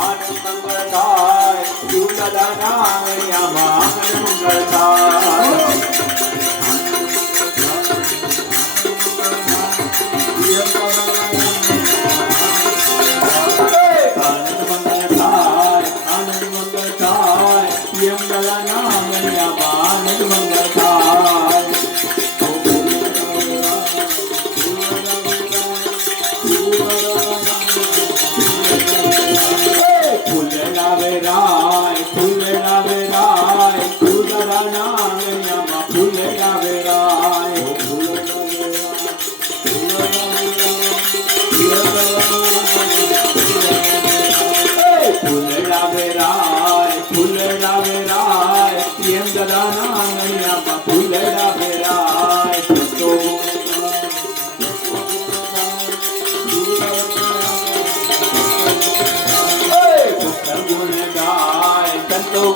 આનંદ મંગળ થાય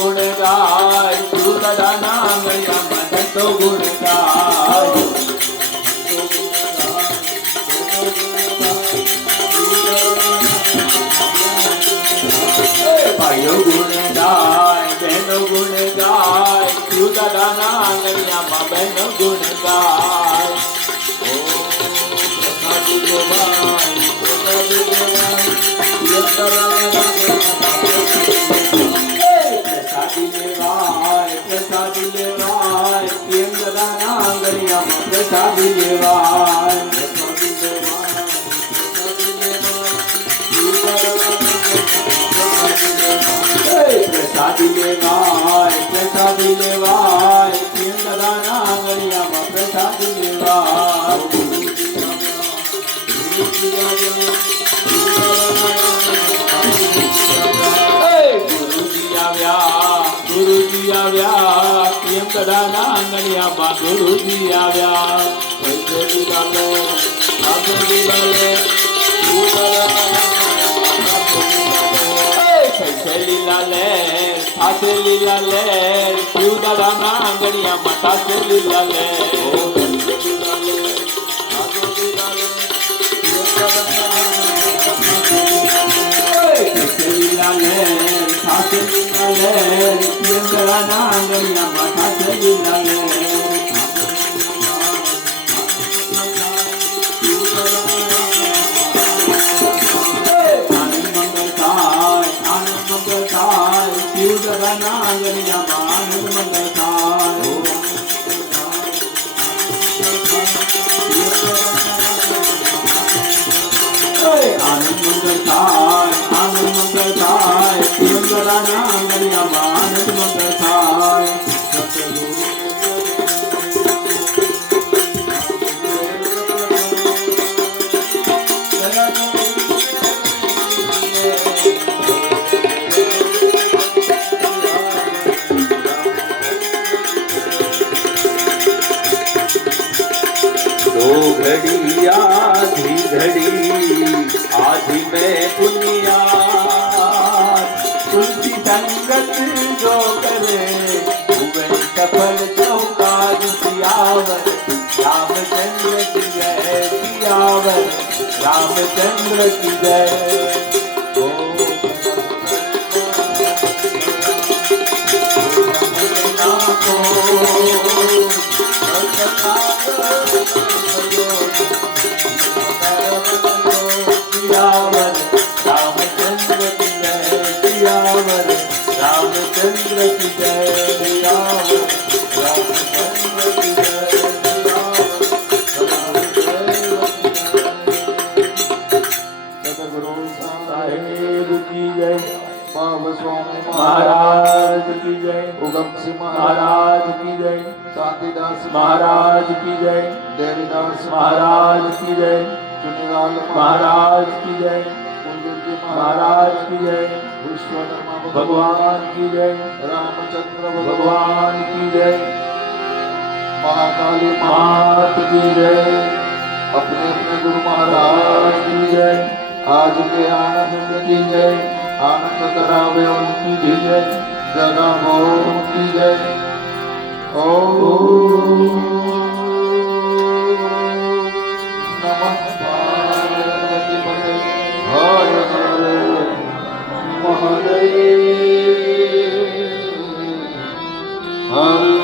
गुण गाय गुरु दादा नाम तो गुण गाय भाइयों गुण गाय बहनों गुण गाय गुरु दादा नाम बहनों गुण गाय प्रसादी लेवाय प्रेम दाना गरिया प्रसादी लेवाय प्रसादी लेवाय प्रेम दाना गरिया प्रसादी लेवाय गुरु जी आव्या प्रेम दाना गरिया गुरु जी आव्या लीला ले ठासे लीला ले शिव दादा ना अंगड़िया माता से लीला ले लीला ले ठासे लीला ले शिव दादा ना अंगड़िया माता से लीला ले घड़ी आधी घड़ी आधी में पुनिया तुलसी संगत जो करे भुवन सफल चौकाज सियावर रामचंद्र की जय सियावर रामचंद्र की जय रामचंद्र की जय रामचंद्र की जय सतगुरु साहेब की जय बाबा स्वामी महाराज की जय उगम सिंह महाराज की जय शांतिदास महाराज की जय देवीदास महाराज की जय चुनीलाल महाराज की जय महाराज की जय विश्वकर्मा भगवान की जय रामचंद्र भगवान की जय महाकाली मात की जय अपने अपने गुरु महाराज की जय आज के आनंद की जय आनंद करावे उनकी भी जय जगा हो उनकी जय ओम नमः पार्वती पते हर हर महादेव હરિ